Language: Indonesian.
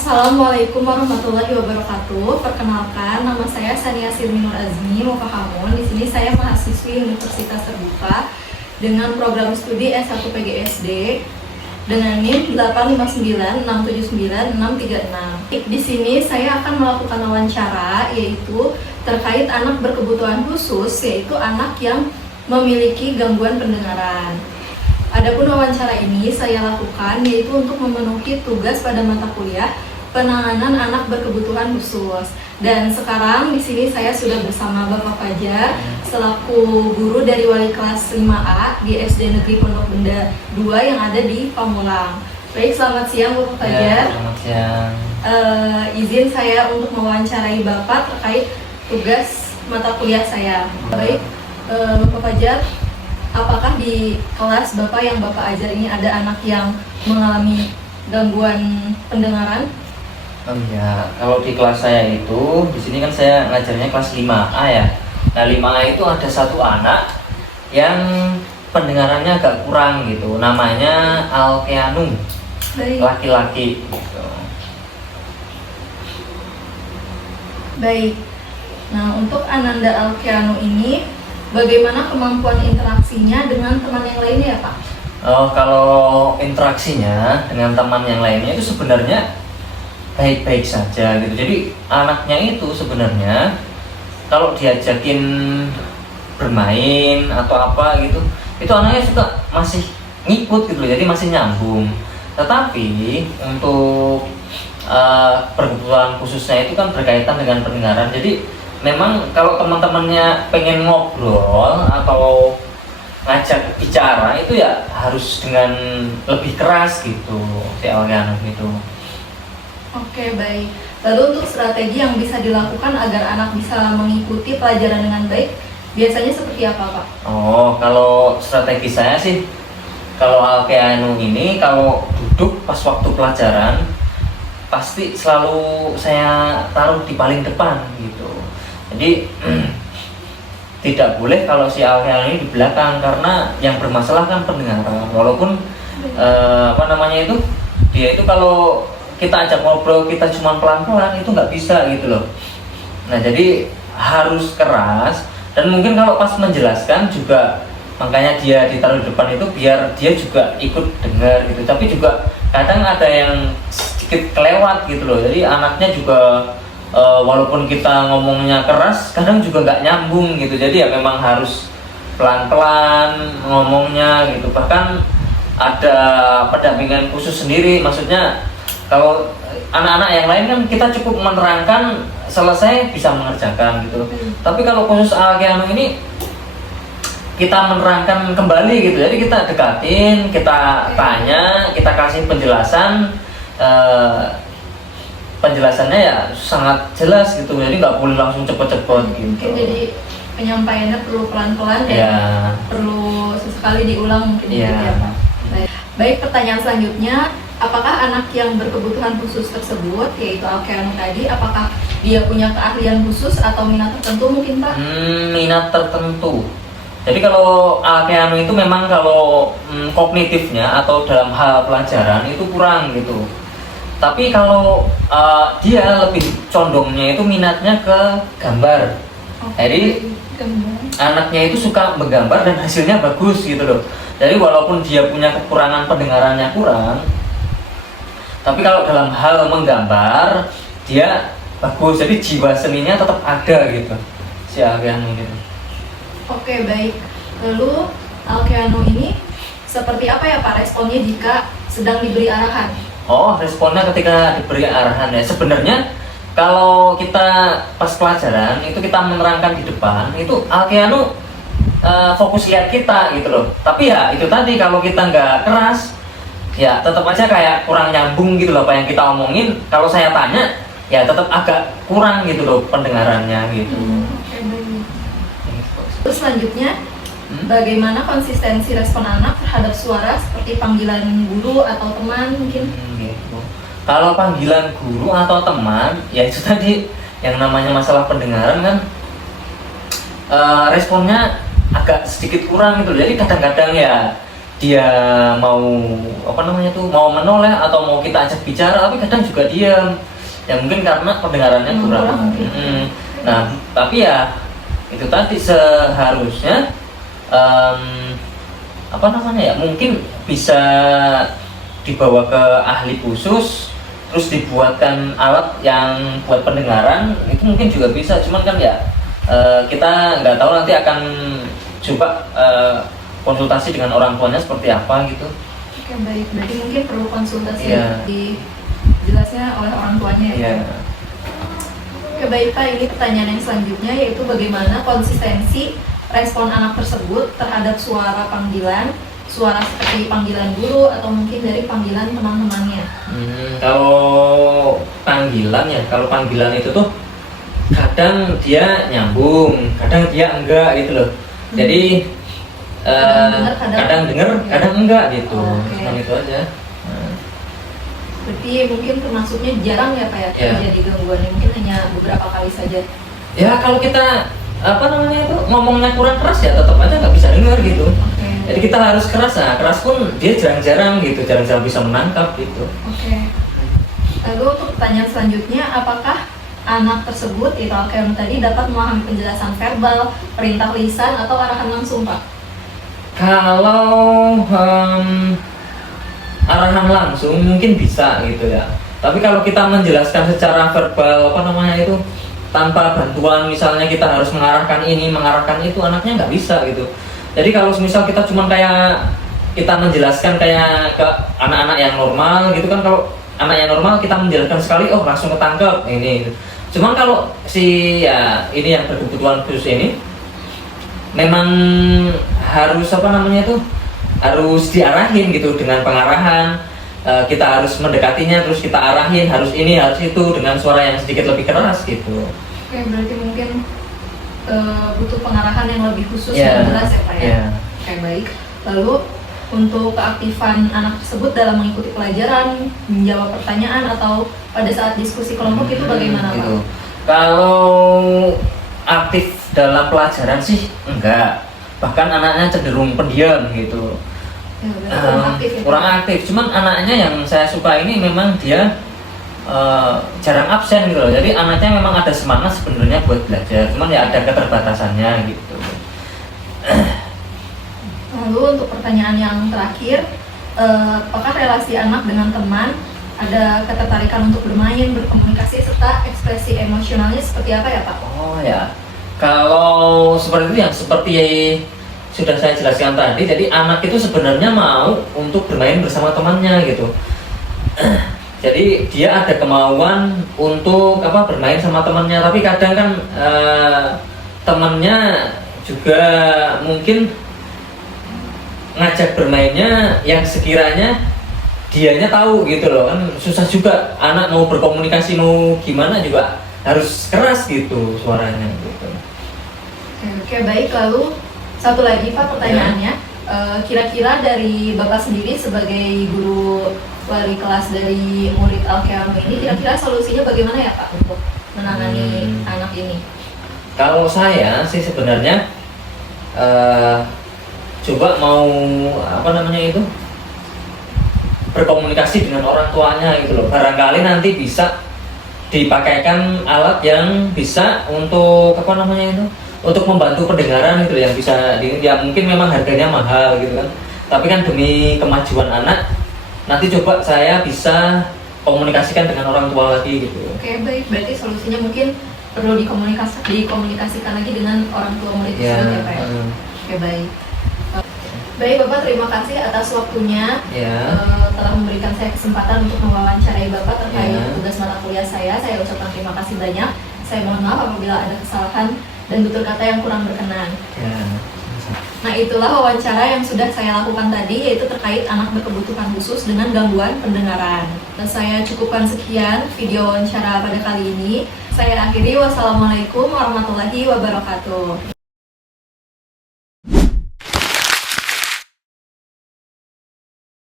Assalamualaikum warahmatullahi wabarakatuh. Perkenalkan, nama saya Sania Sirmi Nur Azmi Mufahamun. Di sini saya mahasiswi Universitas Terbuka dengan program studi S1 PGSD dengan NIM 859679636. Di sini saya akan melakukan wawancara yaitu terkait anak berkebutuhan khusus, yaitu anak yang memiliki gangguan pendengaran. Adapun wawancara ini saya lakukan yaitu untuk memenuhi tugas pada mata kuliah penanganan anak berkebutuhan khusus. Dan sekarang di sini saya sudah bersama Bapak Fajar selaku guru dari wali kelas 5A di SD Negeri Pondok Benda 2 yang ada di Pamulang. Baik, selamat siang Bapak Fajar. Selamat siang. Izin saya untuk mewawancarai Bapak terkait tugas mata kuliah saya. Baik, Bapak Fajar, apakah di kelas Bapak yang Bapak ajar ini ada anak yang mengalami gangguan pendengaran? Oh iya, kalau di kelas saya itu, di sini kan saya ngajarnya kelas 5A ya. Nah, 5A itu ada satu anak yang pendengarannya agak kurang gitu. Namanya Alkeanum, laki-laki gitu. Baik. Nah, untuk Ananda Alkeanu ini bagaimana kemampuan interaksinya dengan teman yang lainnya ya Pak? Oh, kalau interaksinya dengan teman yang lainnya itu sebenarnya baik-baik saja gitu. Jadi anaknya itu sebenarnya kalau diajakin bermain atau apa gitu, itu anaknya suka masih ngikut gitu loh, jadi masih nyambung. Tetapi untuk berkebutuhan khususnya itu kan berkaitan dengan pendengaran. Jadi memang kalau teman-temannya pengen ngobrol atau ngajak bicara itu ya harus dengan lebih keras gitu, si Alkeanum gitu. Oke, baik. Lalu untuk strategi yang bisa dilakukan agar anak bisa mengikuti pelajaran dengan baik, biasanya seperti apa Pak? Oh, kalau strategi saya sih, kalau Alkeanum ini kalau duduk pas waktu pelajaran pasti selalu saya taruh di paling depan gitu. Jadi tidak boleh kalau si Alkeanum ini di belakang, karena yang bermasalah kan pendengaran. Walaupun dia itu kalau kita ajak ngobrol kita cuma pelan-pelan itu nggak bisa gitu loh. Nah, jadi harus keras, dan mungkin kalau pas menjelaskan juga makanya dia ditaruh di depan itu biar dia juga ikut dengar gitu. Tapi juga kadang ada yang sedikit kelewat gitu loh. Jadi anaknya juga walaupun kita ngomongnya keras kadang juga nggak nyambung gitu. Jadi ya memang harus pelan-pelan ngomongnya gitu. Bahkan ada pendampingan khusus sendiri, maksudnya kalau anak-anak yang lain kan kita cukup menerangkan selesai bisa mengerjakan gitu. Tapi kalau khusus Alkeanum ini kita menerangkan kembali gitu. Jadi kita dekatin, kita tanya, kita kasih penjelasan. Penjelasannya ya sangat jelas gitu. Jadi nggak boleh langsung cepet-cepet gitu. Jadi penyampaiannya perlu pelan-pelan ya. Perlu sesekali diulang mungkin gitu ya Pak. Baik, pertanyaan selanjutnya, apakah anak yang berkebutuhan khusus tersebut, yaitu Alkeanum tadi, apakah dia punya keahlian khusus atau minat tertentu mungkin Pak? Minat tertentu. Jadi kalau Alkeanum itu memang kalau kognitifnya atau dalam hal pelajaran itu kurang gitu. Tapi kalau dia lebih condongnya itu minatnya ke gambar. Jadi anaknya itu suka menggambar dan hasilnya bagus gitu loh. Jadi walaupun dia punya kekurangan pendengarannya kurang, tapi kalau dalam hal menggambar dia bagus. Jadi jiwa seninya tetap ada gitu, si Alkeanum gitu. Oke, baik. Lalu Alkeanum ini seperti apa ya Pak responnya jika sedang diberi arahan? Oh, responnya ketika diberi arahan ya. Sebenarnya kalau kita pas pelajaran itu kita menerangkan di depan, itu Alkeanum fokus lihat kita gitu loh. Tapi ya itu tadi, kalau kita nggak keras ya tetap aja kayak kurang nyambung gitu loh apa yang kita omongin. Kalau saya tanya ya tetap agak kurang gitu loh pendengarannya gitu. Terus selanjutnya, bagaimana konsistensi respon anak terhadap suara seperti panggilan guru atau teman mungkin? Gitu. Kalau panggilan guru atau teman ya itu tadi yang namanya masalah pendengaran kan responnya agak sedikit kurang gitu. Jadi kadang-kadang ya dia mau apa namanya tuh mau menoleh atau mau kita ajak bicara, tapi kadang juga diam. Ya mungkin karena pendengarannya kurang. Nah, tapi ya itu tadi seharusnya apa namanya ya, mungkin bisa dibawa ke ahli khusus, terus dibuatkan alat yang buat pendengaran, itu mungkin juga bisa. Cuman kan ya kita nggak tahu, nanti akan coba konsultasi dengan orang tuanya seperti apa gitu. Oke, baik, berarti mungkin perlu konsultasi Iya. dijelasnya oleh orang tuanya ya. Iya. Oke, baik Pak, ini pertanyaan yang selanjutnya yaitu bagaimana konsistensi respon anak tersebut terhadap suara panggilan, suara seperti panggilan guru atau mungkin dari panggilan teman-temannya. Kalau panggilan itu tuh kadang dia nyambung, kadang dia enggak gitu loh. Jadi kadang dengar, kadang enggak gitu. Cuma itu aja. Berarti mungkin termasuknya jarang ya Pak ya Iya. terjadi gangguannya, mungkin hanya beberapa kali saja. Ya kalau kita apa namanya itu ngomongnya kurang keras ya tetap aja nggak bisa dengar gitu. Oke. Jadi kita harus keras, nah keras pun dia jarang-jarang gitu, jarang-jarang bisa menangkap gitu. Oke. Lalu untuk pertanyaan selanjutnya, apakah anak tersebut itu Alkeon tadi dapat memahami penjelasan verbal, perintah lisan atau arahan langsung Pak? Kalau arahan langsung mungkin bisa gitu ya. Tapi kalau kita menjelaskan secara verbal apa namanya itu tanpa bantuan, misalnya kita harus mengarahkan ini, mengarahkan itu, anaknya nggak bisa gitu. Jadi kalau misal kita cuma kayak kita menjelaskan kayak ke anak-anak yang normal gitu kan, kalau anak yang normal kita menjelaskan sekali, oh langsung ketangkep ini gitu. Cuman kalau si ya ini yang berkebutuhan khusus ini memang harus apa namanya itu harus diarahin gitu dengan pengarahan. Kita harus mendekatinya, terus kita arahin harus ini harus itu dengan suara yang sedikit lebih keras gitu. Oke, berarti mungkin butuh pengarahan yang lebih khusus Yeah. dan jelas ya Pak ya. Yeah. Oke, baik. Lalu untuk keaktifan anak tersebut dalam mengikuti pelajaran, menjawab pertanyaan atau pada saat diskusi kelompok itu bagaimana Pak? Gitu. Kalau aktif dalam pelajaran sih enggak, bahkan anaknya cenderung pendiam gitu. Ya, berarti kurang aktif ya, Kurang Pak? aktif. Cuman anaknya yang saya suka ini memang dia jarang absen gitu loh. Jadi anaknya memang ada semangat sebenarnya buat belajar, cuman ya ada keterbatasannya gitu. Lalu untuk pertanyaan yang terakhir, apakah relasi anak dengan teman ada ketertarikan untuk bermain, berkomunikasi, serta ekspresi emosionalnya seperti apa ya Pak? Oh ya, kalau seperti itu yang seperti sudah saya jelaskan tadi, jadi anak itu sebenarnya mau untuk bermain bersama temannya gitu. Jadi dia ada kemauan untuk apa bermain sama temannya, tapi kadang kan temannya juga mungkin ngajak bermainnya yang sekiranya dianya tahu gitu loh, kan susah juga anak mau berkomunikasi mau gimana juga harus keras gitu suaranya gitu. Oke, baik. Lalu satu lagi Pak pertanyaannya, kira-kira dari Bapak sendiri sebagai guru wali kelas dari murid Alkeon ini, kira-kira solusinya bagaimana ya Pak untuk menangani anak ini? Kalau saya sih sebenarnya coba mau apa namanya itu berkomunikasi dengan orang tuanya gitu loh. Barangkali nanti bisa dipakaikan alat yang bisa untuk apa namanya itu untuk membantu pendengaran gitu yang bisa ya mungkin memang harganya mahal gitu kan. Tapi kan demi kemajuan anak nanti coba saya bisa komunikasikan dengan orang tua lagi gitu. Oke, baik. Berarti solusinya mungkin perlu dikomunikasikan lagi dengan orang tua murid tersebut ya Pak ya? Oke, baik. Baik Bapak, terima kasih atas waktunya telah memberikan saya kesempatan untuk mewawancarai Bapak terkait tugas mata kuliah saya. Saya ucapkan terima kasih banyak. Saya mohon maaf apabila ada kesalahan dan tutur kata yang kurang berkenan. Nah, itulah wawancara yang sudah saya lakukan tadi, yaitu terkait anak berkebutuhan khusus dengan gangguan pendengaran. Dan saya cukupkan sekian video wawancara pada kali ini. Saya akhiri, wassalamualaikum warahmatullahi wabarakatuh.